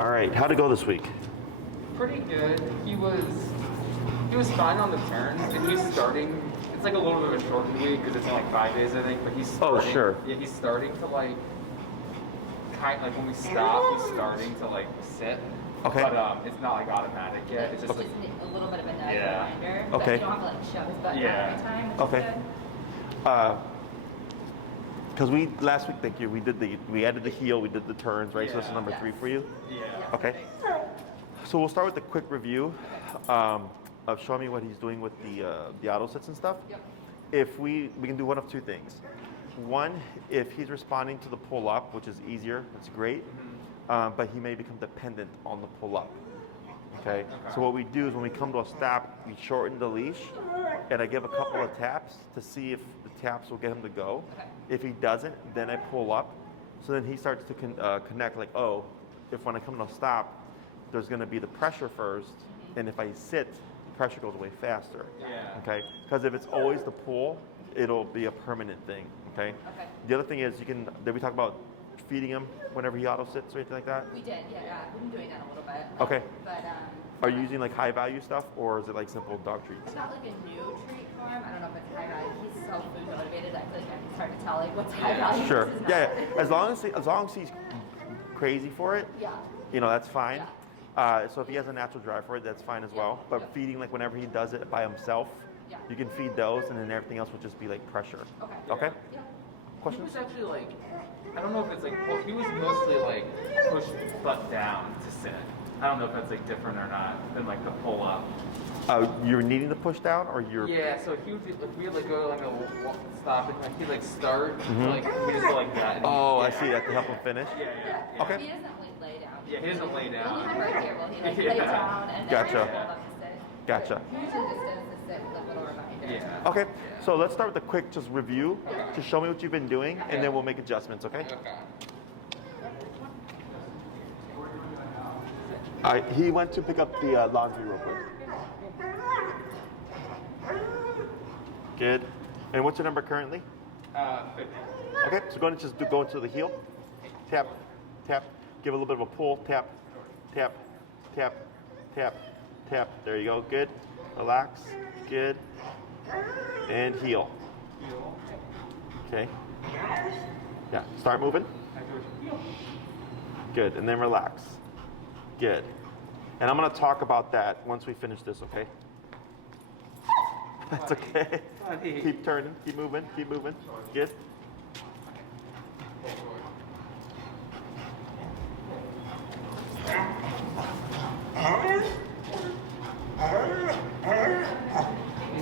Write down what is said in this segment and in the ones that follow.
All right, how'd it go this week? Pretty good. He was fine on the turns, and he's starting. It's like a little bit of a shortened week because it's only 5 days, I think. But he's starting, sure. Yeah, he's starting to like when we stop, he's starting to like sit. Okay. But it's not like automatic yet. It's just a little bit of a nudge reminder. Okay. But you don't have to like shove his butt down every time. Which is good. Because last week, thank you, we added the heel, we did the turns, right? So this is number 3 for you? Yeah. Okay. So we'll start with a quick review of showing me what he's doing with the auto sits and stuff. Yep. If we can do one of 2 things. One, if he's responding to the pull up, which is easier, that's great. But he may become dependent on the pull up. Okay? So what we do is when we come to a stop, we shorten the leash, and I give a couple of taps to see if the taps will get him to go. Okay. If he doesn't, then I pull up. So then he starts to connect like, oh, if when I come to a stop, there's going to be the pressure first, and if I sit, the pressure goes away faster. Yeah. Okay? Because if it's always the pull, it'll be a permanent thing. Okay? Okay. The other thing is did we talk about feeding him whenever he auto sits or anything like that? We did, yeah. We've been doing that a little bit. Okay. But are you using like high value stuff, or is it like simple dog treats? it's not like a new treat for him. I don't know if it's high value. He's so food motivated. I feel like I can start to tell like what's high value. Sure. versus Yeah. not. As long as he's crazy for it, Yeah. that's fine. Yeah. So if he has a natural drive for it, that's fine as well. But Yeah. feeding like whenever he does it by himself, Yeah. you can feed those, and then everything else would just be like pressure. Okay. Okay. Yeah. He Questions? was actually like, I don't know if it's like, he was mostly like pushed butt down to sit. I don't know if that's like different or not than like the pull up. You're needing to push down, or you're? Yeah, so he would like we would like go to like a stop and like he'd like start like we just go like that. And Oh, I see that to help him finish. Yeah. Okay. He doesn't like lay down. Yeah, he doesn't lay down. We'll leave him right here while he like Yeah. lays down and then Gotcha. we'll hold him to sit. Gotcha. He usually just does the sit with a little reminder. Yeah. Okay. So let's start with a quick just review. Just show me what you've been doing, and then we'll make adjustments. Okay. He went to pick up the laundry real quick. Good. And what's your number currently? 50. Okay, so go into the heel. Tap, tap. Give a little bit of a pull. Tap, tap, tap, tap, tap. There you go. Good. Relax. Good. And heel. Okay. Yeah. Start moving. Good. And then relax. Good. And I'm going to talk about that once we finish this, okay? That's okay. Keep turning. Keep moving. Keep moving. Good.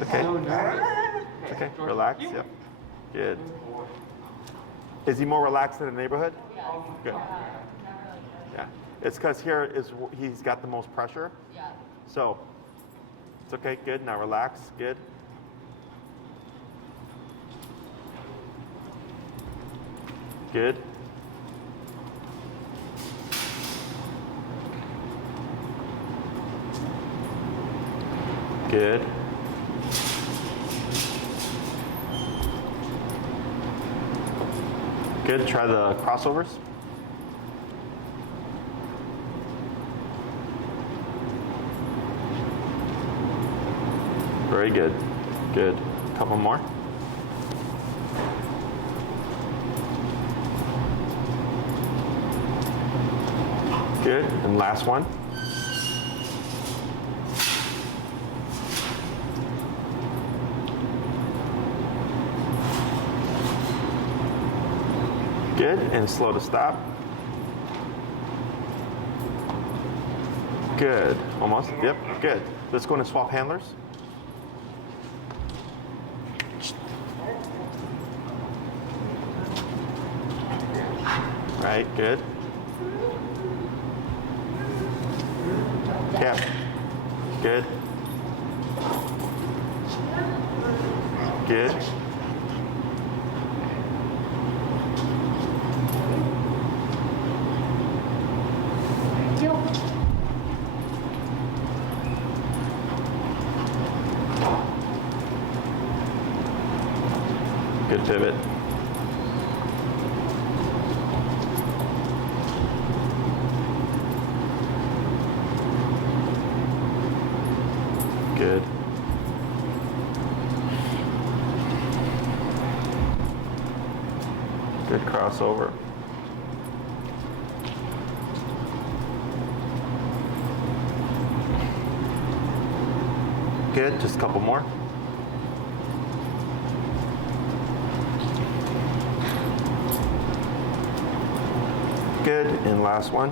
Okay. Okay. Relax. Yep. Good. Is he more relaxed in the neighborhood? Good. Yeah. It's because he's got the most pressure. Yeah. So it's okay. Good. Now relax. Good. Good. Good. Good. Try the crossovers. Very good. Good. Couple more. Good. And last one. Good. And slow to stop. Good. Almost. Yep. Good. Let's go into swap handlers. Right. Good. Tap. Good. Good. Good pivot. Good crossover. Good, just a couple more. Good, and last one.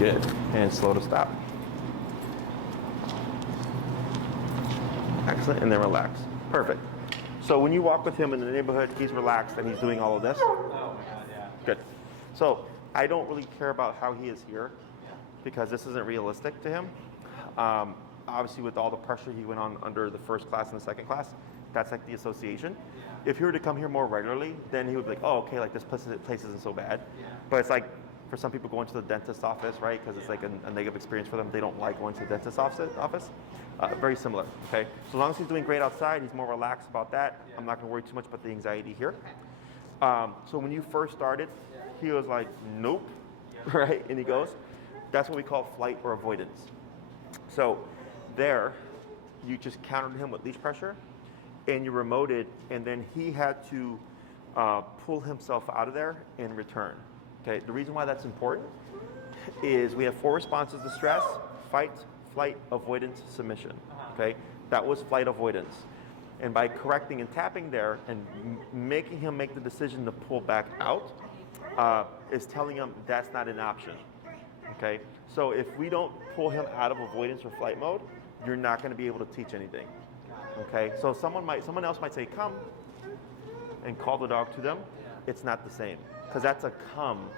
Good, and slow to stop. Excellent, and then relax. Perfect. So when you walk with him in the neighborhood, he's relaxed and he's doing all of this. Oh my God, yeah. Good. So I don't really care about how he is here because this isn't realistic to him. Obviously, with all the pressure he went on under the first class and the second class, that's like the association. If he were to come here more regularly, then he would be like, oh, okay, like this place isn't so bad. But it's like, for some people going to the dentist's office, right? Because it's like a negative experience for them. They don't like going to the dentist's office. Very similar, okay? So as long as he's doing great outside, he's more relaxed about that. I'm not gonna worry too much about the anxiety here. So when you first started, he was like, nope, right? And he goes, that's what we call flight or avoidance. So there, you just countered him with leash pressure and you remoted, and then he had to pull himself out of there and return. Okay, the reason why that's important is we have 4 responses to stress: fight, flight, avoidance, submission. Okay, that was flight avoidance. And by correcting and tapping there and making him make the decision to pull back out is telling him that's not an option. Okay, so if we don't pull him out of avoidance or flight mode, you're not going to be able to teach anything. Okay, so someone else might say come and call the dog to them. It's not the same, because that's a come.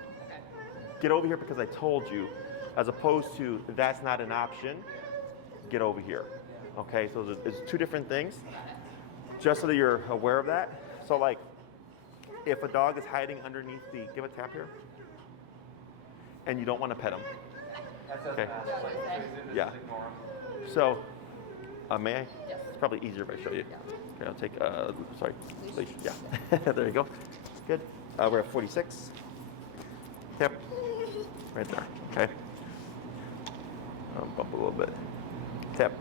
Get over here because I told you, as opposed to that's not an option. Get over here. Okay, so there's 2 different things. Just so that you're aware of that. So like, if a dog is hiding underneath give a tap here, and you don't want to pet him. Okay. Yeah. So, may I? Yes. It's probably easier if I show you. Okay, I'll take, sorry, leash. Yeah. There you go. Good. We're at 46. Yep. Right there. Okay. Bump a little bit. Tap.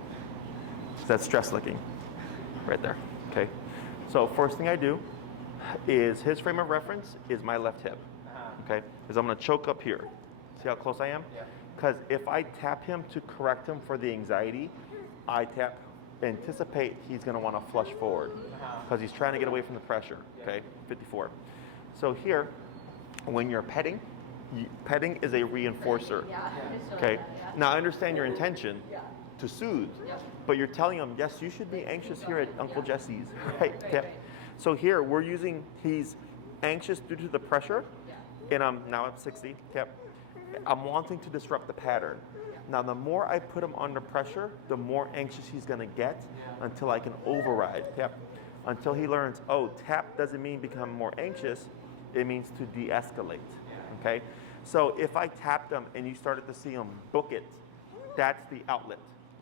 So that's stress licking. Right there. Okay. So first thing I do is his frame of reference is my left hip. Okay. Because I'm going to choke up here. See how close I am? Because if I tap him to correct him for the anxiety, I anticipate he's going to want to flush forward because he's trying to get away from the pressure. Okay. 54. So here, when you're petting is a reinforcer. Okay. Now I understand your intention to soothe, but you're telling him, yes, you should be anxious here at Uncle Jesse's, right? Yep. So here he's anxious due to the pressure, and I'm now at 60. Yep. I'm wanting to disrupt the pattern. Now the more I put him under pressure, the more anxious he's going to get until I can override. Yep. Until he learns, oh, tap doesn't mean become more anxious. It means to de-escalate, okay? So if I tapped him and you started to see him book it, that's the outlet,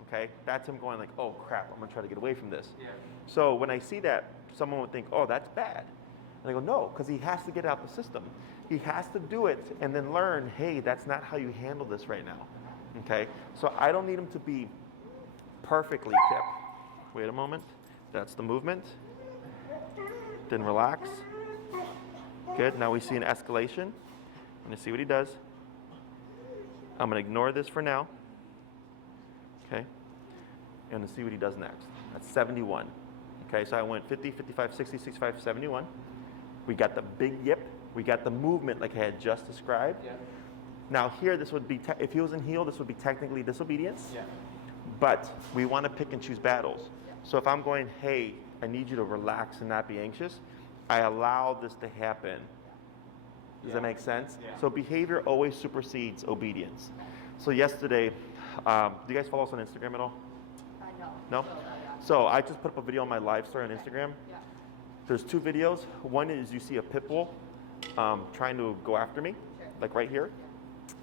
okay? That's him going like, oh crap, I'm gonna try to get away from this. So when I see that, someone would think, oh, that's bad. And I go, no, because he has to get out the system. He has to do it and then learn, hey, that's not how you handle this right now, okay? So I don't need him to be perfectly tipped. Wait a moment, that's the movement. Then relax. Good, now we see an escalation. I'm gonna see what he does. I'm gonna ignore this for now. Okay, I'm gonna see what he does next. That's 71. Okay, so I went 50, 55, 60, 65, 71. We got the big yip. We got the movement like I had just described. Now here, this would be, if he was in heel, this would be technically disobedience. But we wanna pick and choose battles. So if I'm going, hey, I need you to relax and not be anxious, I allow this to happen. Does that make sense? So behavior always supersedes obedience. So yesterday, do you guys follow us on Instagram at all? No? So I just put up a video on my live story on Instagram. There's 2 videos. One is you see a pit bull trying to go after me, like right here.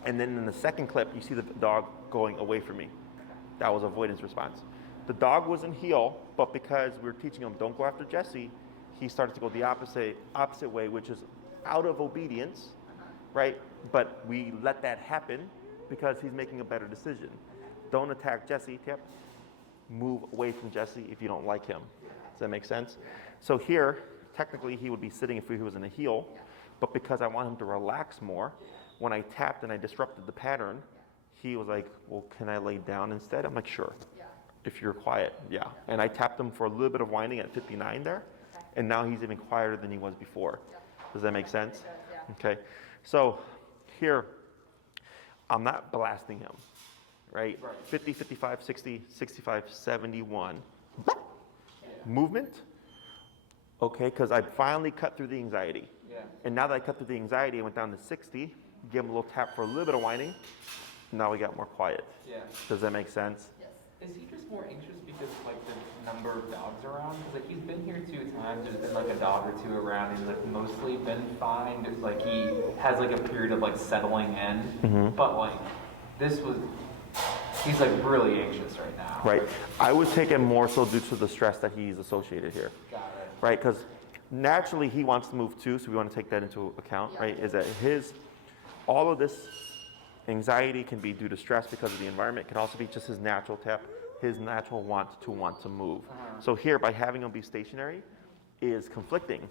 And then in the second clip, you see the dog going away from me. That was avoidance response. The dog was in heel, but because we were teaching him don't go after Jesse, he started to go the opposite way, which is out of obedience, right? But we let that happen because he's making a better decision. Don't attack Jesse, yep. move away from Jesse if you don't like him. Does that make sense? So here, technically he would be sitting if he was in a heel, but because I want him to relax more, when I tapped and I disrupted the pattern, he was like, well, can I lay down instead? I'm like, sure. If you're quiet, yeah. And I tapped him for a little bit of whining at 59 there, and now he's even quieter than he was before. Does that make sense? Okay. So here, I'm not blasting him, right? 50, 55, 60, 65, 71. Movement, okay, because I finally cut through the anxiety. And now that I cut through the anxiety, I went down to 60, give him a little tap for a little bit of whining. Now we got more quiet. Does that make sense? Is he just more anxious because like the number of dogs around? Because like he's been here 2 times. There's been like a dog or 2 around. He's like mostly been fine. It's like he has like a period of like settling in. But like he's like really anxious right now. Right. I would take it more so due to the stress that he's associated here. Got it. Right, because naturally he wants to move too, so we want to take that into account. Right, is that all of this anxiety can be due to stress because of the environment. It can also be just his natural tap, his natural want to move. So here, by having him be stationary, is conflicting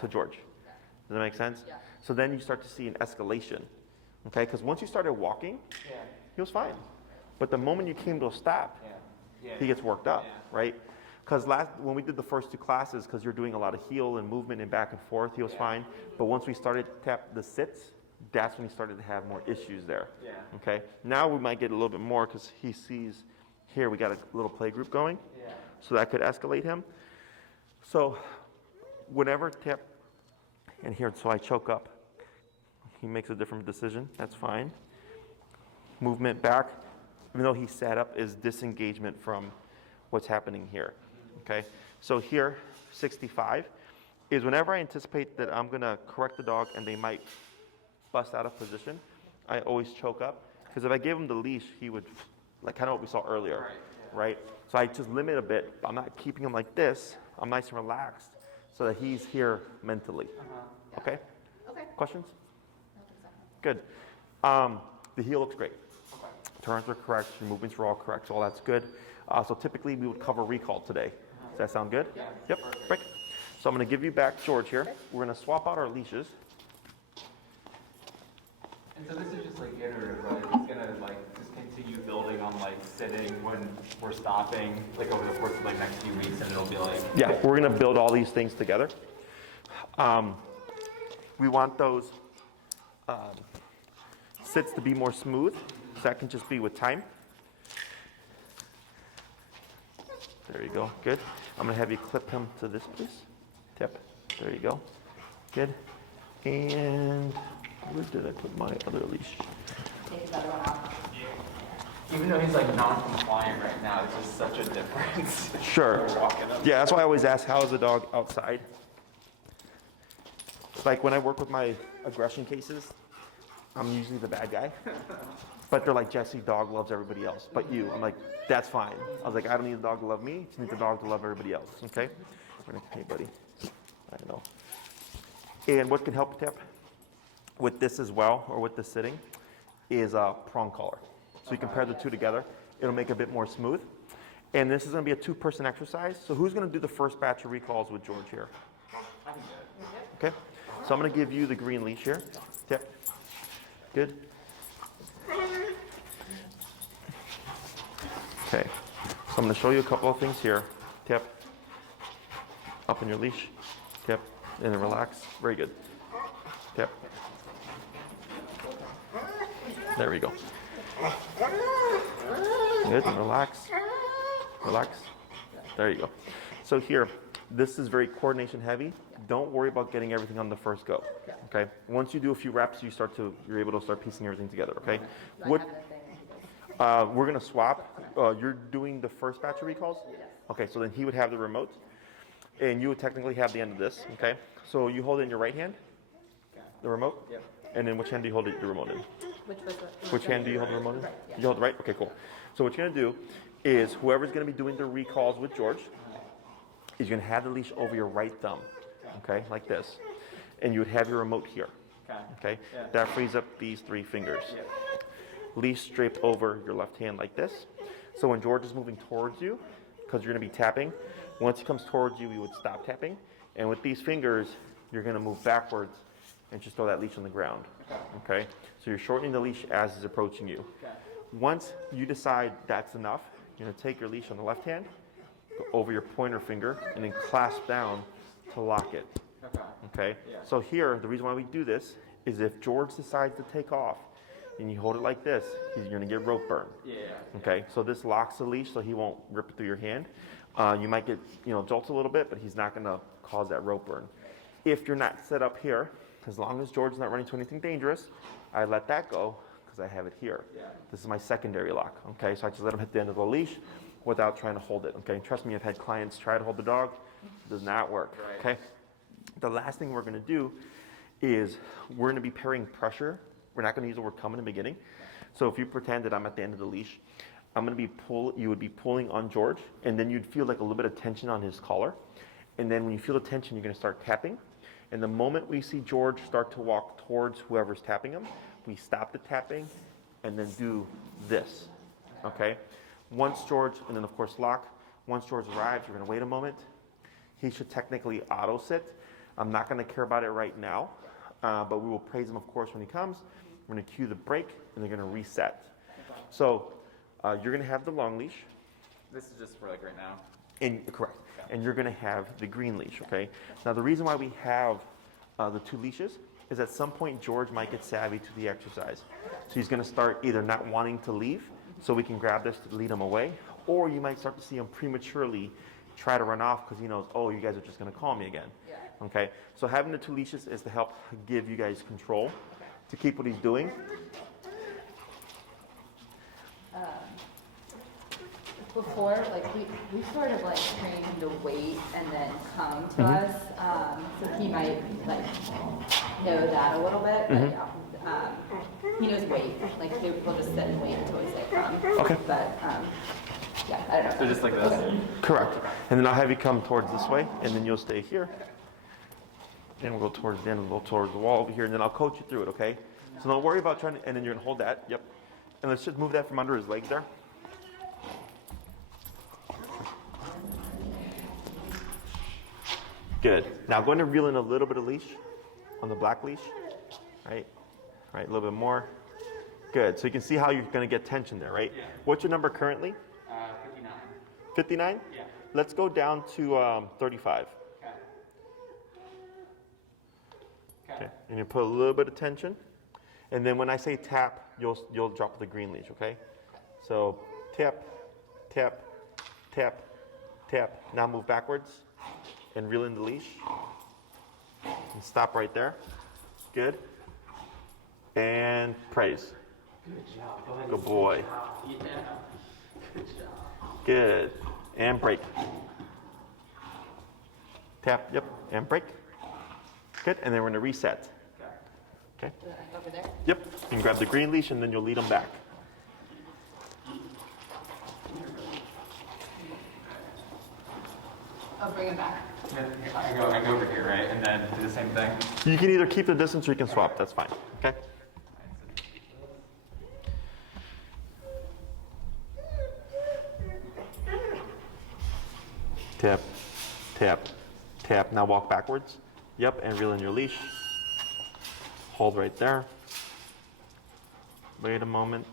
to George. Does that make sense? So then you start to see an escalation. Okay, because once you started walking, he was fine. But the moment you came to a stop, he gets worked up, right? Because when we did the first 2 classes, because you're doing a lot of heel and movement and back and forth, he was fine. But once we started to tap the sits, that's when he started to have more issues there. Okay. Now we might get a little bit more because he sees here we got a little play group going. So that could escalate him. So whenever tap, and here, so I choke up. He makes a different decision. That's fine. Movement back, even though he sat up, is disengagement from what's happening here. Okay. So here, 65 is whenever I anticipate that I'm gonna correct the dog and they might bust out of position, I always choke up, because if I gave him the leash, he would, like kind of what we saw earlier, right? So I just limit a bit. I'm not keeping him like this. I'm nice and relaxed so that he's here mentally. Okay? Questions? Good. The heel looks great. Turns are correct. Your movements were all correct. So all that's good. So typically we would cover recall today. Does that sound good? Yep. Great. So I'm going to give you back George here. We're going to swap out our leashes. And so this is just like iterative, right? It's gonna like just continue building on like sitting when we're stopping, like over the course of like next few weeks, and it'll be like. Yeah, we're gonna build all these things together. We want those sits to be more smooth. So that can just be with time. There you go. Good. I'm gonna have you clip him to this, please. Tip. There you go. Good. And where did I put my other leash? Take the other one out. Even though he's like non-compliant right now, it's just such a difference. Sure. Yeah, that's why I always ask, how is the dog outside? Like when I work with my aggression cases, I'm usually the bad guy. But they're like, Jesse, dog loves everybody else, but you. I'm like, that's fine. I was like, I don't need the dog to love me. Just need the dog to love everybody else, okay? Hey, buddy. I know. And what can help tap with this as well, or with this sitting, is a prong collar. So you compare the two together, it'll make it a bit more smooth. And this is gonna be a 2-person exercise. So who's gonna do the first batch of recalls with George here? Okay, so I'm gonna give you the green leash here. Tip. Good. Okay, so I'm gonna show you a couple of things here. Tip. Up in your leash. Tip, and then relax. Very good. Tip. There we go. Good, and relax. Relax. There you go. So here, this is very coordination heavy. Don't worry about getting everything on the first go. Okay? Once you do a few reps, you're able to start piecing everything together, okay? We're gonna swap. You're doing the first batch of recalls? Okay, so then he would have the remote, and you would technically have the end of this, okay? So you hold it in your right hand, the remote? Yep. And then which hand do you hold the remote in? Which hand do you hold the remote in? You hold the right? Okay, cool. So what you're gonna do is whoever's gonna be doing the recalls with George is you're gonna have the leash over your right thumb, okay, like this. And you would have your remote here, okay? Yeah. That frees up these 3 fingers. Leash draped over your left hand like this. So when George is moving towards you, because you're going to be tapping, once he comes towards you, we would stop tapping. And with these fingers, you're going to move backwards and just throw that leash on the ground. Okay? So you're shortening the leash as he's approaching you. Once you decide that's enough, you're going to take your leash on the left hand, go over your pointer finger, and then clasp down to lock it. Okay? So here, the reason why we do this is if George decides to take off and you hold it like this, you're going to get rope burn. Okay? So this locks the leash so he won't rip it through your hand. You might get, jolts a little bit, but he's not going to cause that rope burn. If you're not set up here, as long as George's not running to anything dangerous, I let that go because I have it here. This is my secondary lock. Okay? So I just let him hit the end of the leash without trying to hold it. Okay? Trust me, I've had clients try to hold the dog. It does not work. Okay? The last thing we're going to do is we're going to be pairing pressure. We're not going to use the word come in the beginning. So if you pretend that I'm at the end of the leash, you would be pulling on George, and then you'd feel like a little bit of tension on his collar. And then when you feel the tension, you're going to start tapping. And the moment we see George start to walk towards whoever's tapping him, we stop the tapping and then do this. Okay? Once George, and then of course lock. Once George arrives, you're going to wait a moment. He should technically auto sit. I'm not going to care about it right now, but we will praise him, of course, when he comes. We're going to cue the break, and they're going to reset. So you're going to have the long leash. This is just for like right now. Correct. And you're going to have the green leash, okay? Now, the reason why we have the two leashes is at some point George might get savvy to the exercise. So he's going to start either not wanting to leave, so we can grab this to lead him away, or you might start to see him prematurely try to run off because he knows, oh, you guys are just going to call me again. Okay? So having the two leashes is to help give you guys control to keep what he's doing. Before, we sort of trained him to wait and then come to us. So he might know that a little bit. But he knows wait. He'll just sit and wait until we say come. Okay. But yeah, I don't know. So just like this. Correct. And then I'll have you come towards this way, and then you'll stay here. And we'll go towards the end, we'll go towards the wall over here, and then I'll coach you through it, okay? So don't worry about trying to, and then you're gonna hold that, yep. And let's just move that from under his legs there. Good. Now go ahead and reel in a little bit of leash on the black leash, right? Right, a little bit more. Good. So you can see how you're gonna get tension there, right? What's your number currently? 59. 59? Yeah. Let's go down to 35. Okay. And you put a little bit of tension. And then when I say tap, you'll drop the green leash, okay? So tap, tap, tap, tap. Now move backwards and reel in the leash. And stop right there. Good. And praise. Good job. Go ahead. Good boy. Yeah. Good job. Good. And break. Tap, yep, and break. Good, and then we're gonna reset. Okay. Over there? Yep, you can grab the green leash and then you'll lead them back. I'll bring him back. I go over here, right? And then do the same thing. You can either keep the distance or you can swap, that's fine, okay? Tap, tap, tap. Now walk backwards. Yep, and reel in your leash. Hold right there. Wait a moment.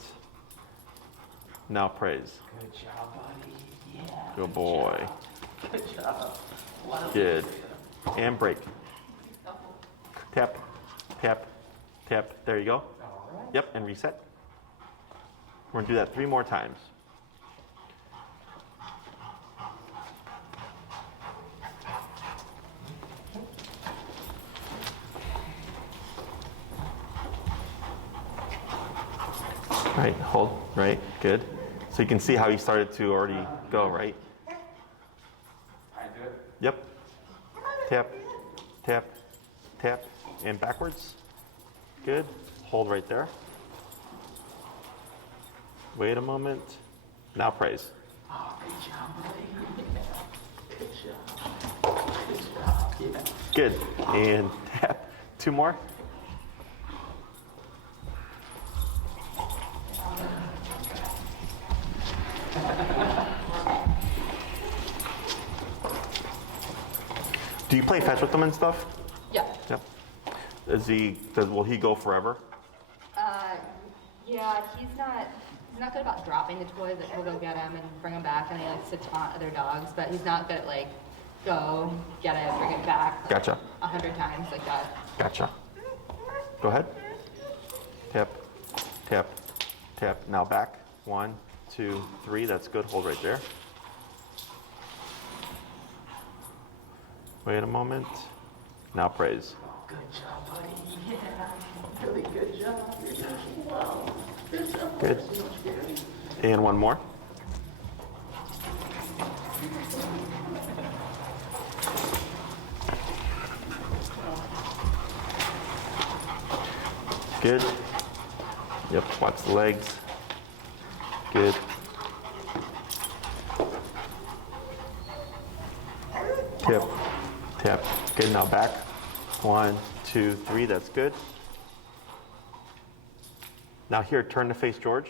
Now praise. Good job, buddy. Yeah. Good boy. Good job. Good. And break. Tap, tap, tap. There you go. All right. Yep, and reset. We're gonna do that 3 more times. Right, hold, right, good. So you can see how he started to already go, right? I do it. Yep. Tap, tap, tap, and backwards. Good. Hold right there. Wait a moment. Now praise. Oh, good job, buddy. Good job. Good job. Yeah. Good. And tap. 2 more. Do you play fetch with him and stuff? Yeah. Yep. Will he go forever? Yeah, he's not good about dropping the toys. Like, we'll go get him and bring him back, and he likes to taunt other dogs, but he's not good at like, go, get it, bring it back. Like, Gotcha. 100 times like that. Gotcha. Go ahead. Tap, tap, tap. Now back. 1, 2, 3. That's good. Hold right there. Wait a moment. Now praise. Good job, buddy. Yeah, really good job. Wow. Good job. Good. And one more. Good. Yep, watch the legs. Good. Tap, tap. Good, now back. 1, 2, 3, that's good. Now here, turn to face George.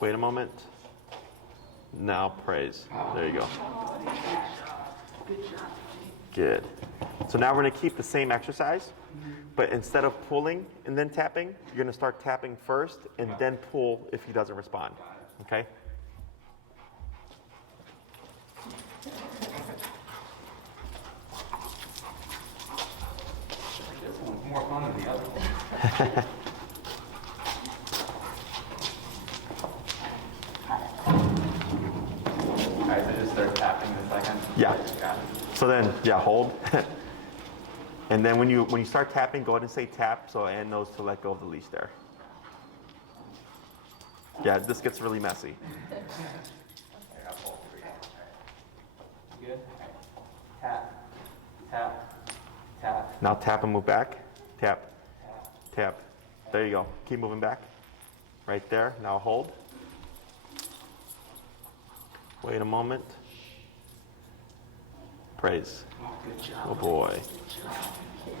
Wait a moment. Now praise. There you go. Good. So now we're gonna keep the same exercise, but instead of pulling and then tapping, you're gonna start tapping first and then pull if he doesn't respond, okay? This one's more fun than the other one. Alright, so just start tapping in a second. Yeah. Got it. So then, yeah, hold. And then when you start tapping, go ahead and say tap, so Ann knows to let go of the leash there. Yeah, this gets really messy. Good. Tap, tap, tap, Now tap and move back. Tap, tap. tap. There you go. Keep moving back. Right there. Now hold. Wait a moment. Praise. Oh, good job. Oh boy.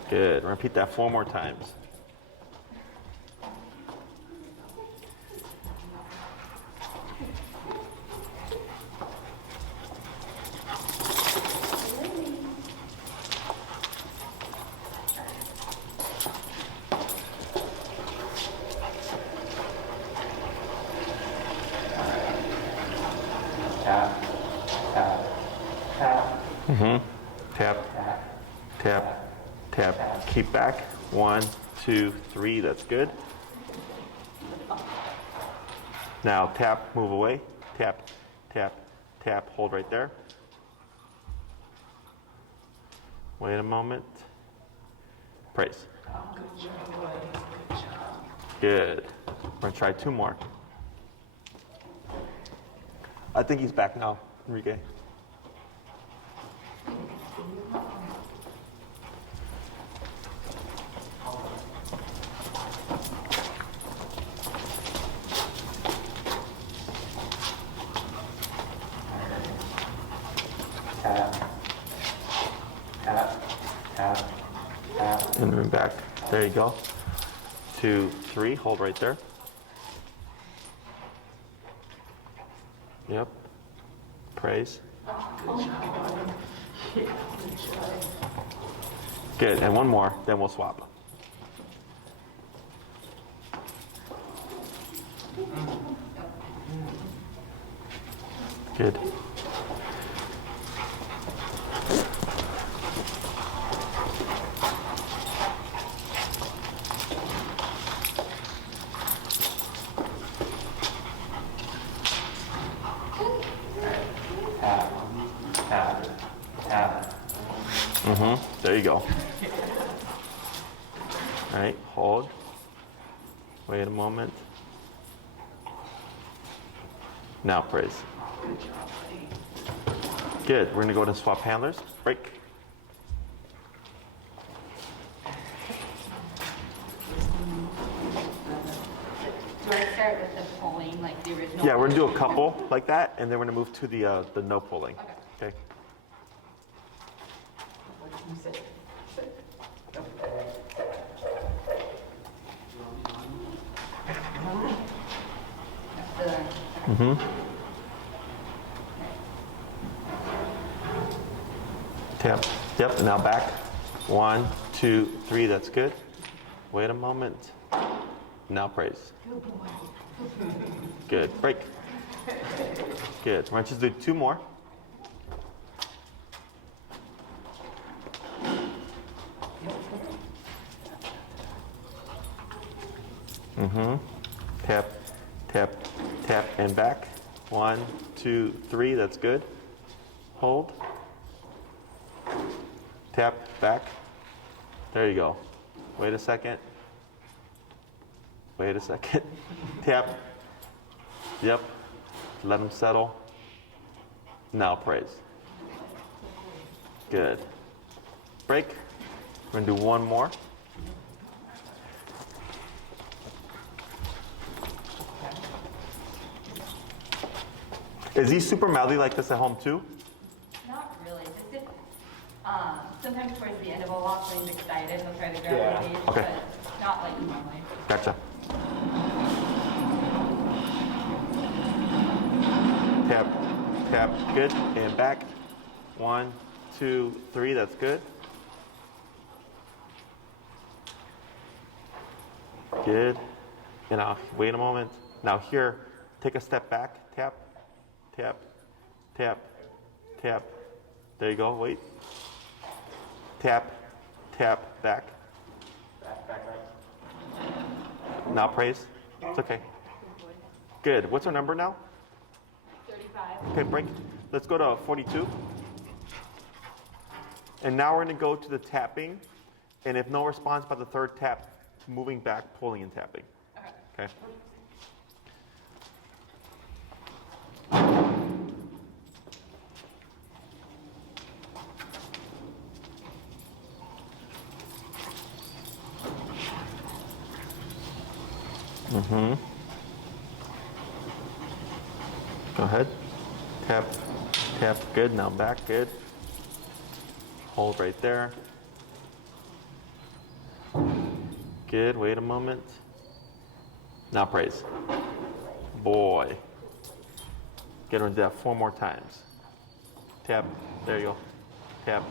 Good. Repeat that 4 more times. Tap, tap, tap, Tap, tap, tap, tap. Keep back. 1, 2, 3. That's good. Now tap, move away. Tap, tap, tap. Hold right there. Wait a moment. Praise. Good. We're gonna try 2 more. I think he's back now, Enrique. tap, tap, tap, tap. And then back. There you go. 2, 3. Hold right there. Yep. Praise. Good. And one more, then we'll swap. Good. Tap, tap, tap. There you go. All right, hold. Wait a moment. Now praise. Good. We're gonna go to swap handlers. Break. Do I start with the pulling, like the original? Yeah, we're gonna do a couple like that, and then we're gonna move to the no pulling. Okay. Tap. Yep, now back. 1, 2, 3, that's good. Wait a moment. Now praise. Good, break. Good, we're just do 2 more. Tap, tap, tap, and back. 1, 2, 3, that's good. Hold. Tap, back. There you go. Wait a second. Wait a second. Tap. Yep. Let them settle. Now praise. Good. Break. We're going to do 1 more. Is he super mouthy like this at home too? Not really. Just if, sometimes towards the end of a walk when he's excited, he'll try to grab Yeah. the leash, Okay. but not like normally. Gotcha. Tap, tap, good, and back. 1, 2, 3, that's good. Good. And now, wait a moment. Now here, take a step back, tap, tap, tap, tap. There you go, wait. Tap, tap, back. Back. Now praise. It's okay. Good. What's our number now? 35. Okay, break. Let's go to 42. And now we're going to go to the tapping. And if no response by the 3rd tap, moving back, pulling and tapping. Okay. Go ahead. Tap, tap, good. Now back, good. Hold right there. Good, wait a moment. Now praise. Boy. Get her to that 4 more times. Tap, there you go. Tap.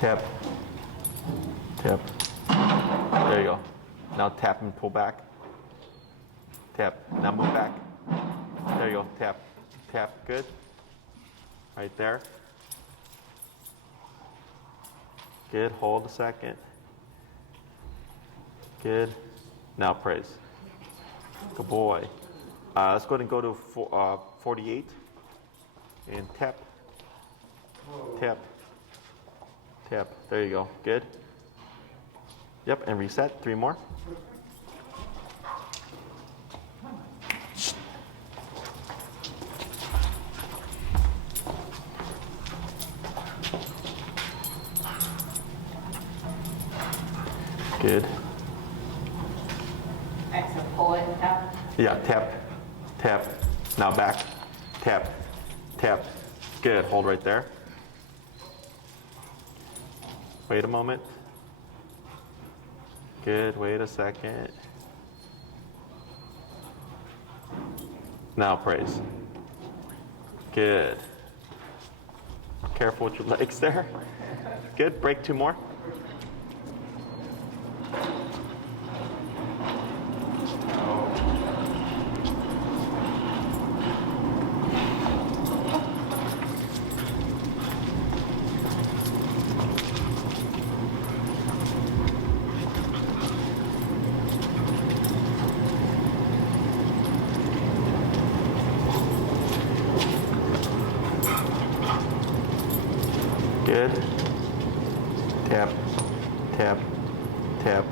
Tap, tap. There you go. Now tap and pull back. Tap. Now move back. There you go. Tap, tap. Good. Right there. Good. Hold a second. Good. Now praise. Good boy. Let's go ahead and go to 48. And tap. Tap. Tap. There you go. Good. Yep. And reset. 3 more. Good. Alright, so pull it and tap. Yeah, tap, tap. Now back, tap, tap. Good, hold right there. Wait a moment. Good, wait a second. Now praise. Good. Careful with your legs there. Good, break 2 more. Good. Tap, tap, tap,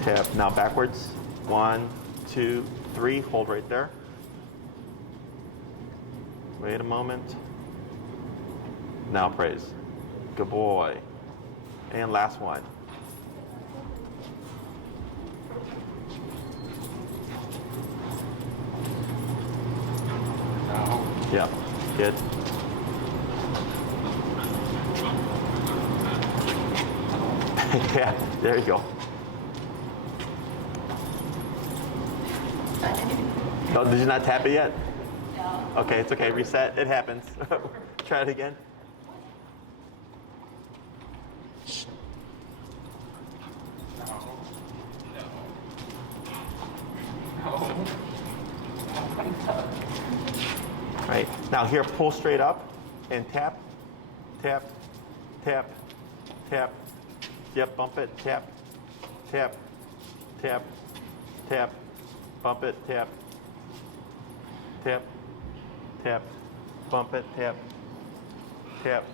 tap. Now backwards. 1, 2, 3. Hold right there. Wait a moment. Now praise. Good boy. And last one. Yeah. Good. Yeah, there you go. Oh, did you not tap it yet? No. Okay, it's okay. Reset. It happens. Try it again. Right. Now here, pull straight up and tap, tap, tap, tap. Yep, bump it, tap, tap, tap, tap, bump it, tap, tap, tap, bump it, tap, tap,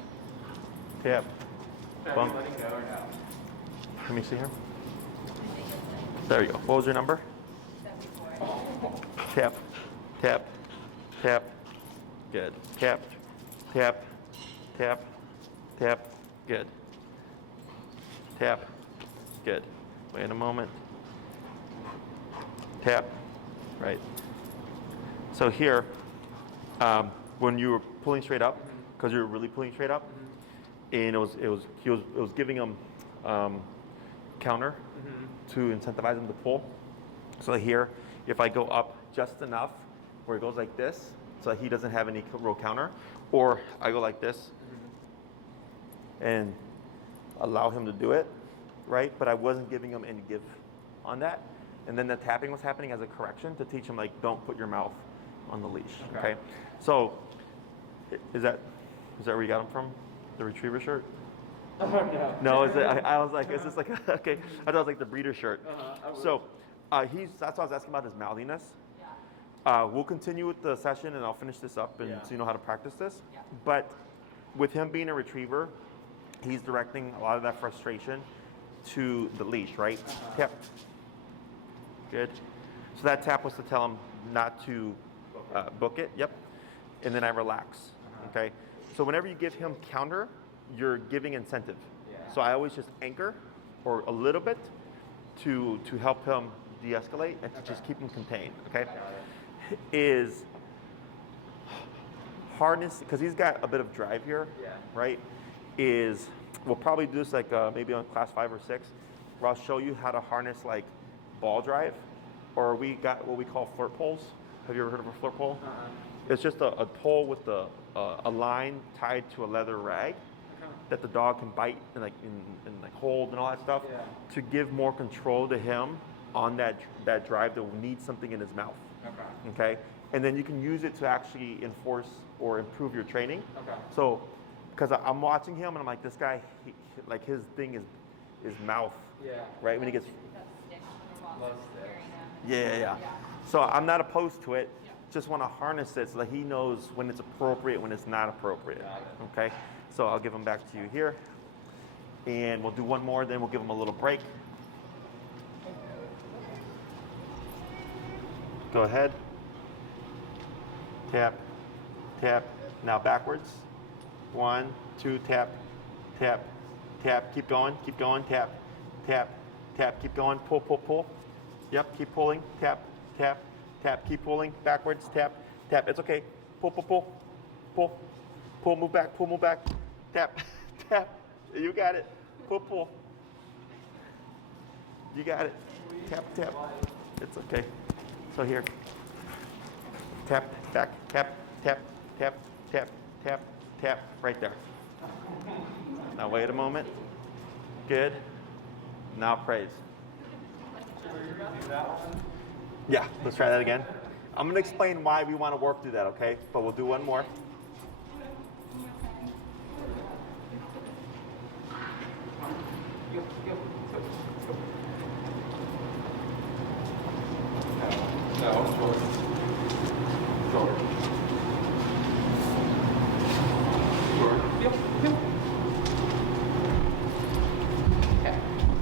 tap, bump. Let me see here. There you go. What was your number? 74. Tap, tap, tap. Good. Tap, tap, tap, tap. Good. Tap. Good. Wait a moment. Tap. Right. So here, when you were pulling straight up, because you were really pulling straight up, and it was giving him counter to incentivize him to pull. So here, if I go up just enough, where it goes like this, so he doesn't have any real counter, or I go like this and allow him to do it, right? But I wasn't giving him any give on that. And then the tapping was happening as a correction to teach him, like, don't put your mouth on the leash, okay? So is that where you got him from? The retriever shirt? Oh, no. No, is it? I was like, is this like, okay, I thought it was like the breeder shirt. So that's what I was asking about, his mouthiness. We'll continue with the session and I'll finish this up and so you know how to practice this. Yeah. But with him being a retriever, he's directing a lot of that frustration to the leash, right? Tap. Good. So that tap was to tell him not to book it. Yep. And then I relax. Okay. So whenever you give him counter, you're giving incentive. So I always just anchor or a little bit to help him de-escalate and to just keep him contained. Okay. Is hardness, because he's got a bit of drive here, right? We'll probably do this like maybe on class 5 or 6, where I'll show you how to harness like ball drive, or we got what we call flirt poles. Have you ever heard of a flirt pole? It's just a pole with a line tied to a leather rag that the dog can bite and like hold and all that stuff to give more control to him on that drive that will need something in his mouth. Okay. And then you can use it to actually enforce or improve your training. So, because I'm watching him and I'm like, this guy, like his thing is mouth. Right when he gets. Yeah. So I'm not opposed to it. Just want to harness it so that he knows when it's appropriate, when it's not appropriate. Okay. So I'll give him back to you here, and we'll do one more. Then we'll give him a little break. Go ahead. Tap, tap. Now backwards. 1, 2, tap, tap, tap. Keep going, tap, tap, tap. Keep going, pull, pull, pull. Yep, keep pulling, tap, tap, tap. Keep pulling, backwards, tap, tap. It's okay. Pull, pull, pull, pull, pull, move back, tap, tap. You got it. Pull, pull. You got it. Tap, tap. It's okay. So here, tap, back, tap, tap, tap, tap, tap, tap, right there. Now wait a moment. Good. Now praise. Yeah, let's try that again. I'm gonna explain why we want to work through that, okay? But we'll do one more.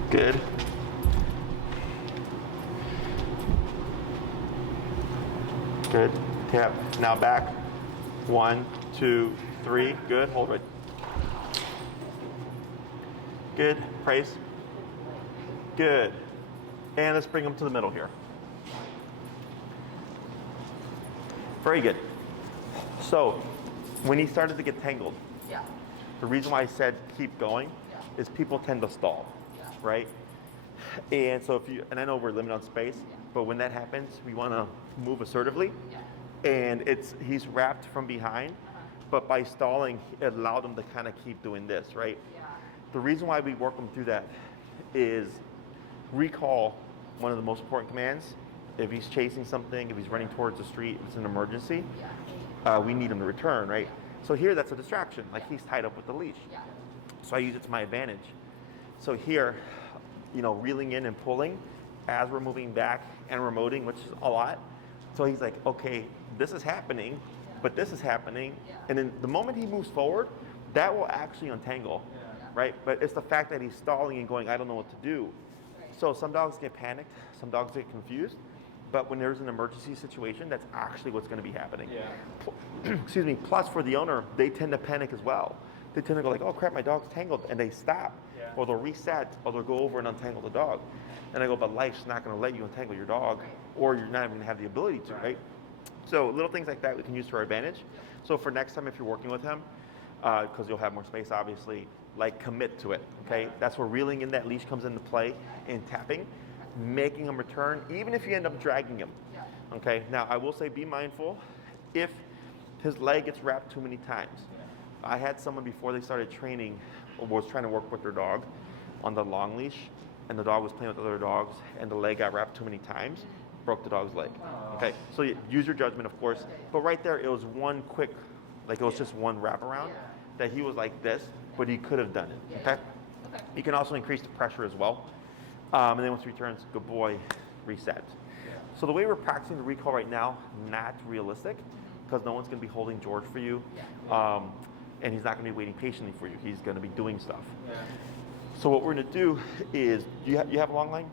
Good. Good. Tap. Now back. 1, 2, 3. Good. Hold right. Good. Praise. Good. And let's bring them to the middle here. Very good. So, when he started to get tangled, the reason why I said keep going is people tend to stall. right? And so and I know we're limited on space, but when that happens, we want to move assertively. And he's wrapped from behind, but by stalling, it allowed him to kind of keep doing this, right? The reason why we work him through that is recall, one of the most important commands. If he's chasing something, if he's running towards the street, if it's an emergency, we need him to return, right? So here, that's a distraction. Like he's tied up with the leash. So I use it to my advantage. So here, reeling in and pulling as we're moving back and remoting, which is a lot. So he's like, okay, this is happening, but this is happening. And then the moment he moves forward, that will actually untangle, right? But it's the fact that he's stalling and going, I don't know what to do. So some dogs get panicked, some dogs get confused, but when there's an emergency situation, that's actually what's going to be happening. Excuse me. Plus, for the owner, they tend to panic as well. They tend to go like, oh crap, my dog's tangled, and they stop, or they'll reset, or they'll go over and untangle the dog. And I go, but life's not going to let you untangle your dog, or you're not even going to have the ability to, right? So little things like that we can use to our advantage. So for next time, if you're working with him, because you'll have more space, obviously, like commit to it, okay? That's where reeling in that leash comes into play, and tapping, making him return, even if you end up dragging him, okay? Now, I will say be mindful if his leg gets wrapped too many times. I had someone before they started training, was trying to work with their dog on the long leash, and the dog was playing with other dogs, and the leg got wrapped too many times, broke the dog's leg, okay? So use your judgment, of course, but right there, it was one quick, like it was just one wraparound that he was like this, but he could have done it, okay? You can also increase the pressure as well. And then once he returns, good boy, reset. So the way we're practicing the recall right now, not realistic, because no one's going to be holding George for you, and he's not going to be waiting patiently for you. He's going to be doing stuff. So what we're going to do is, you have a long line?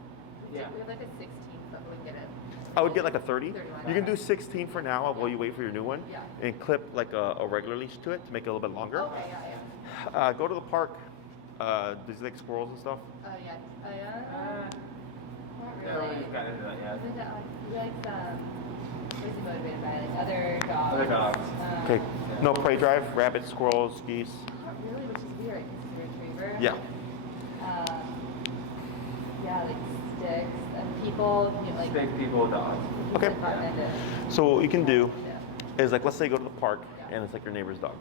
We have like a 16, but we get it. I would get like a 30. 31. You can do 16 for now while you wait for your new one, and clip like a regular leash to it to make it a little bit longer. Okay, Go to the park. Does he like squirrels and stuff? not Yeah, really. we've gotten into that yet. He likes, what is he motivated by? Like other dogs. Other dogs. Okay. No prey drive, rabbits, squirrels, geese. Not really, which is weird because he's a retriever. Yeah. Like sticks and people, like. Big people, dogs. Okay. Like, gotten into- So what you can do is like, let's say you go to the park and it's like your neighbor's dog,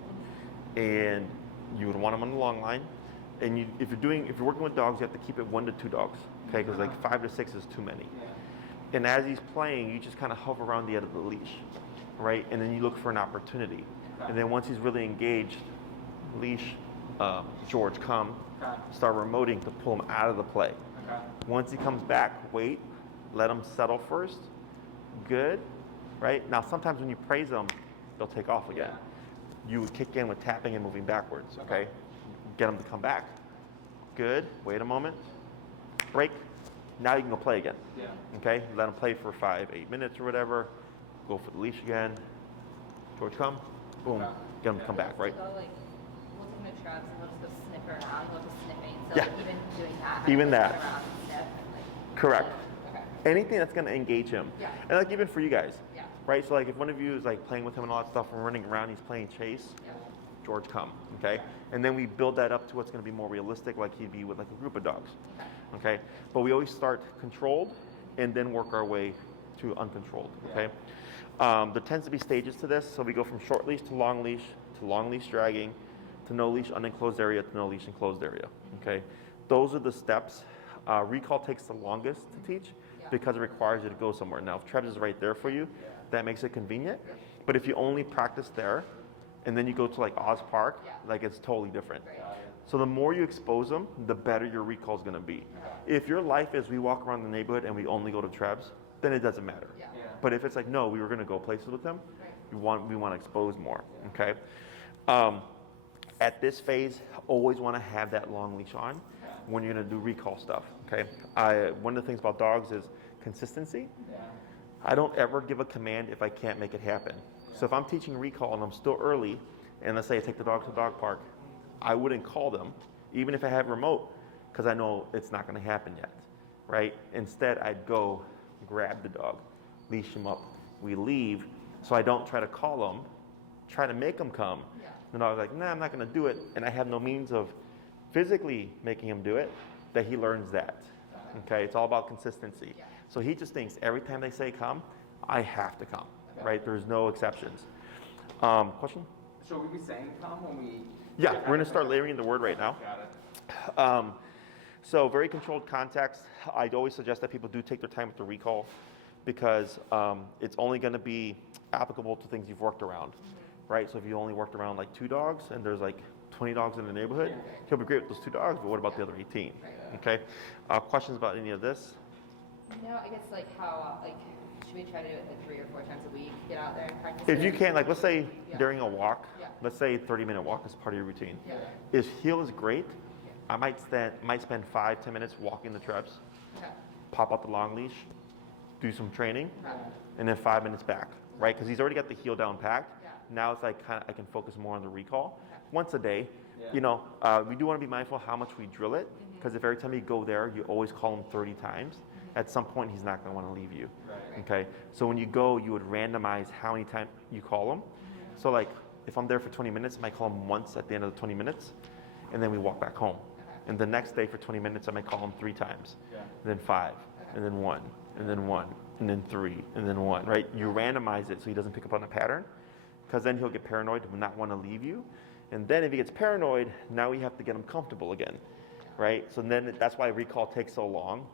and you would want them on the long line, and if you're working with dogs, you have to keep it 1 to 2 dogs, okay? Because like 5 to 6 is too many. And as he's playing, you just kind of hover around the end of the leash, right? And then you look for an opportunity, and then once he's really engaged, leash, George, come, start remoting to pull him out of the play. Once he comes back, wait, let him settle first. Good, right? Now sometimes when you praise them, they'll take off again. You would kick in with tapping and moving backwards, okay? Get them to come back. Good, wait a moment. Break. Now you can go play again. Okay, let them play for 5-8 minutes or whatever. Go for the leash again. George, come. Boom. Get them to come back, right? We'll go, like, we'll take him to shrubs and we'll just go sniff around, we'll just sniffing. So Yeah. like, even doing that. Even like, that. run around and sniff and, like, Correct. Okay. Anything that's going to engage him. And like even for you guys, Yeah. right? So like if one of you is like playing with him and all that stuff and running around, he's playing chase, George, come, okay? And then we build that up to what's going to be more realistic, like he'd be with like a group of dogs, okay? But we always start controlled and then work our way to uncontrolled, okay? There tends to be stages to this, so we go from short leash to long leash dragging, to no leash unenclosed area, to no leash enclosed area, okay? Those are the steps. Recall takes the longest to teach because it requires you to go somewhere. Now, if Trebs is right there for you, that makes it convenient. But if you only practice there, and then you go to like Oz Park, like it's totally different. So the more you expose them, the better your recall is going to be. If your life is we walk around the neighborhood and we only go to Trebs, then it doesn't matter. But if it's like, no, we were going to go places with them, we want to expose more, okay? At this phase, always want to have that long leash on when you're going to do recall stuff, okay? One of the things about dogs is consistency. I don't ever give a command if I can't make it happen. So if I'm teaching recall and I'm still early, and let's say I take the dog to the dog park, I wouldn't call them, even if I have remote, because I know it's not going to happen yet, right? Instead, I'd go grab the dog, leash him up, we leave, so I don't try to call them, try to make them come. The dog's like, nah, I'm not going to do it, and I have no means of physically making him do it, that he learns that. Okay, it's all about consistency. So he just thinks every time they say come, I have to come, right? There's no exceptions. Question? So we be saying come when we? Yeah, we're gonna start layering in the word right now. Got it. So very controlled context. I'd always suggest that people do take their time with the recall because it's only gonna be applicable to things you've worked around, right? So if you only worked around like 2 dogs and there's like 20 dogs in the neighborhood, he'll be great with those 2 dogs, but what about the other 18? Okay. Questions about any of this? No, I guess like how, like, should we try to do it like 3 or 4 times a week, get out there and practice If it? you can, like let's say during a walk, Yeah. let's say 30-minute walk is part of your routine. Yeah. If heel is great, I might spend 5-10 minutes walking the treads, Okay. pop out the long leash, do some training, Okay. and then 5 minutes back, right? Because he's already got the heel down packed. Yeah. Now it's like I can focus more on the recall. Okay. Once a day, Yeah. you know, we do want to be mindful how much we drill it, because if every time you go there, you always call him 30 times, at some point he's not going to want to leave you. Right. Okay, so when you go, you would randomize how many times you call him. So like, if I'm there for 20 minutes, I might call him once at the end of the 20 minutes, and then we walk back home. And the next day for 20 minutes, I might call him 3 times, Yeah. and then 5, and then 1, and then 1, and then 3, and then 1, right? You randomize it so he doesn't pick up on a pattern, because then he'll get paranoid and not want to leave you. And then if he gets paranoid, now we have to get him comfortable again, right? So then that's why recall takes so long,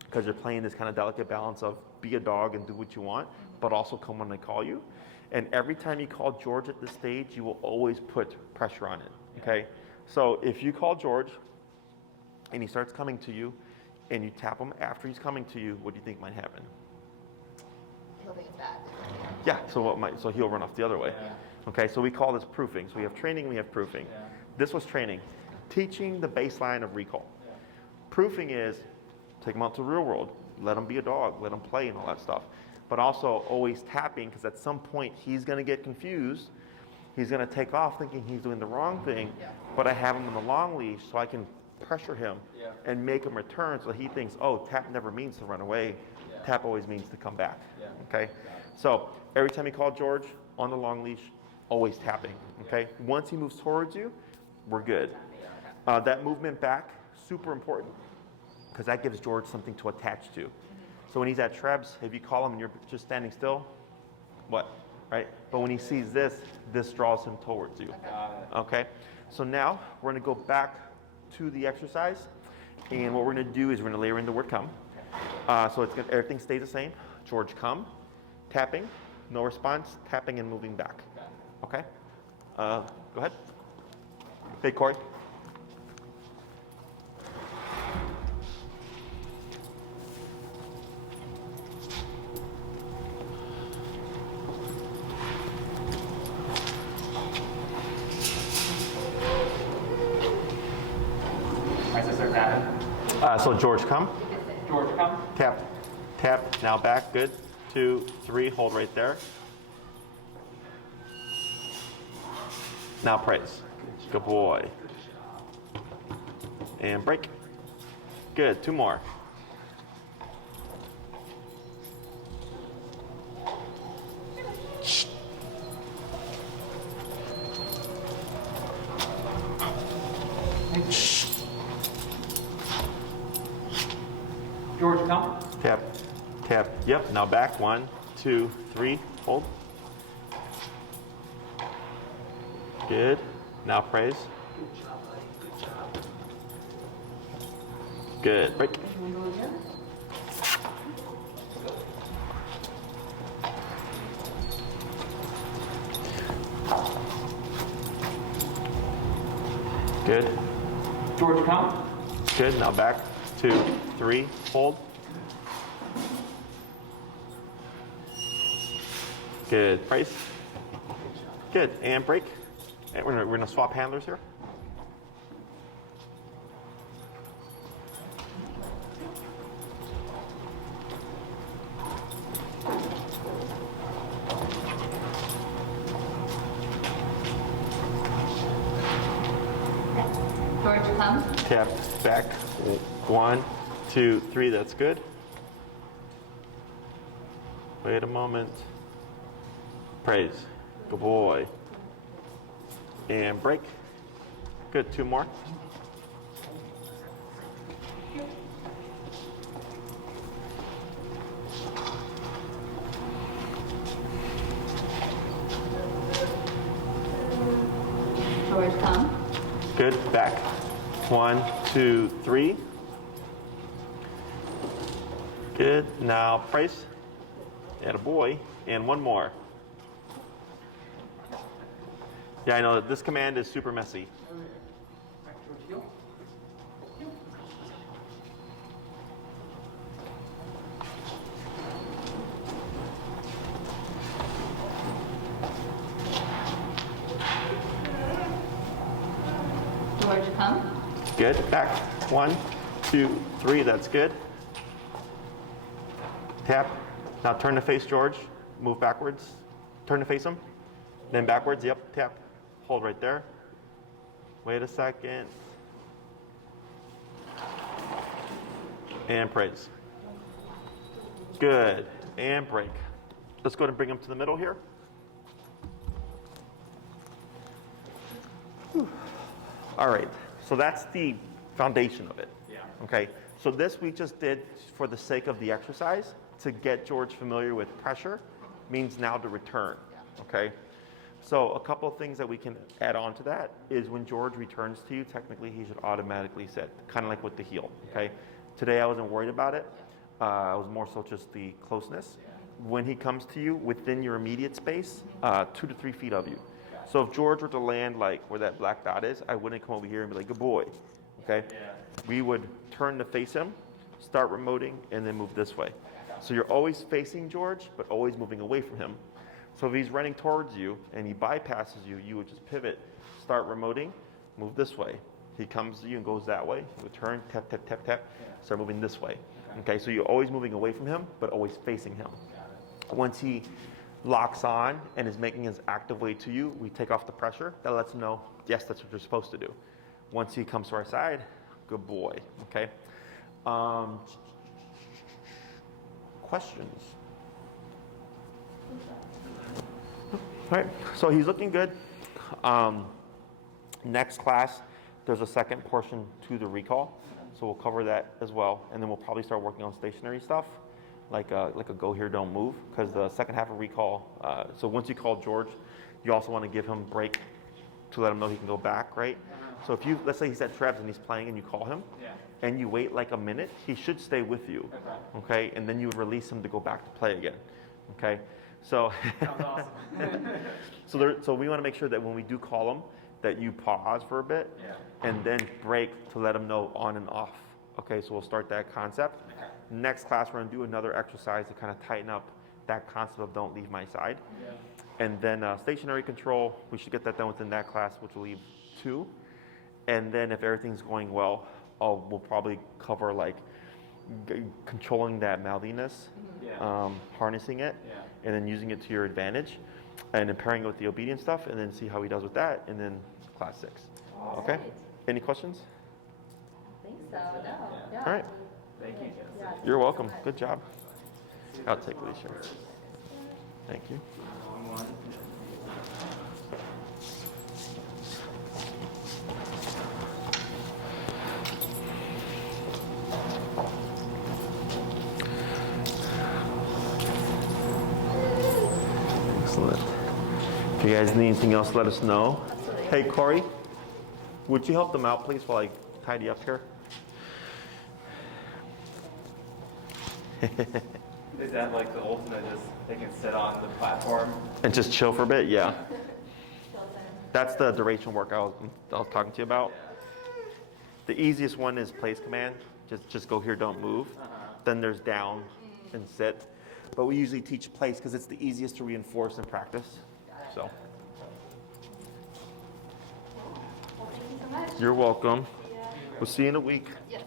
because you're playing this kind of delicate balance of be a dog and do what you want, but also come when I call you. And every time you call George at this stage, you will always put pressure on it, okay? So if you call George and he starts coming to you and you tap him after he's coming to you, what do you think might happen? He'll think it's bad. Yeah, so he'll run off the other way. Yeah. Okay, so we call this proofing. So we have training, we have proofing. Yeah. This was training, teaching the baseline of recall. Proofing is take him out to the real world, let him be a dog, let him play and all that stuff. But also always tapping, because at some point he's going to get confused. He's going to take off thinking he's doing the wrong thing, but I have him on the long leash so I can pressure him and make him return so he thinks, oh, tap never means to run away. Tap always means to come back. Okay? So every time you call George on the long leash, always tapping. Okay? Once he moves towards you, we're good. That movement back, super important, because that gives George something to attach to. So when he's at Trebs, if you call him and you're just standing still, what? Right? But when he sees this, this draws him towards you. Okay? So now we're going to go back to the exercise, and what we're going to do is we're going to layer in the word come. So everything stays the same. George, come, tapping, no response, tapping and moving back. Okay? Go ahead. Hey, Corey. My sister tapping. So George, come. George, come. Tap, tap, now back, good. 2, 3, hold right there. Now praise. Good boy. And break. Good, 2 more. George, come. Tap, tap, yep, now back, 1, 2, 3, hold. Good, now praise. Good, break. Good, George, come. good, now back, 2, 3, hold. Good, praise. Good, and break. And we're gonna swap handlers here. George, come. Tap back. 1, 2, 3, that's good. Wait a moment. Praise. Good boy. And break. Good, 2 more. George, come. Good. Back. 1, 2, 3. Good. Now praise. And a boy. And one more. Yeah, I know that this command is super messy. Back towards heel. George, come. Good. Back. 1, 2, 3. That's good. Tap. Now turn to face George. Move backwards. Turn to face him. Then backwards. Yep. Tap. Hold right there. Wait a second. And praise. Good. And break. Let's go ahead and bring him to the middle here. Whew. All right. So that's the foundation of it. Yeah. Okay. So this we just did for the sake of the exercise to get George familiar with pressure, means now to return. Okay. So a couple of things that we can add on to that is when George returns to you, technically he should automatically sit, kind of like with the heel. Okay. Today I wasn't worried about it. I was more so just the closeness. When he comes to you within your immediate space, 2 to 3 feet of you. So if George were to land like where that black dot is, I wouldn't come over here and be like, good boy. Okay. We would turn to face him, start remoting, and then move this way. So you're always facing George, but always moving away from him. So if he's running towards you and he bypasses you, you would just pivot, start remoting, move this way. He comes to you and goes that way. You would turn, tap, tap, tap, tap, start moving this way. Okay, so you're always moving away from him, but always facing him. Once he locks on and is making his active way to you, we take off the pressure. That lets him know, yes, that's what you're supposed to do. Once he comes to our side, good boy. Okay. Questions? All right, so he's looking good. Next class, there's a second portion to the recall, so we'll cover that as well, and then we'll probably start working on stationary stuff, like a go here, don't move, because the second half of recall. So once you call George, you also want to give him a break to let him know he can go back, right? So if you, let's say he's at Trebs and he's playing and you call him, and you wait like a minute, he should stay with you, okay? And then you would release him to go back to play again, okay? So, so we want to make sure that when we do call him, that you pause for a bit, and then break to let him know on and off. Okay, so we'll start that concept. Next class, we're going to do another exercise to kind of tighten up that concept of don't leave my side. And then stationary control, we should get that done within that class, which will leave 2. And then if everything's going well, we'll probably cover like controlling that mouthiness, harnessing it, and then using it to your advantage, and then pairing it with the obedience stuff, and then see how he does with that, and then class 6. Okay? Any questions? I think so. No. Yeah. All right. Thank you. Yeah. You're welcome. Good job. I'll take Leash. Thank you. Excellent. If you guys need anything else, let us know. Hey, Corey, would you help them out, please, while I tidy up here? Is that like the ultimate, just they can sit on the platform? And just chill for a bit? Yeah. That's the duration work I was talking to you about. The easiest one is place command. Just go here, don't move. Then there's down and sit. But we usually teach place because it's the easiest to reinforce in practice. So. Well, thank you so much. You're welcome. We'll see you in a week. Yes.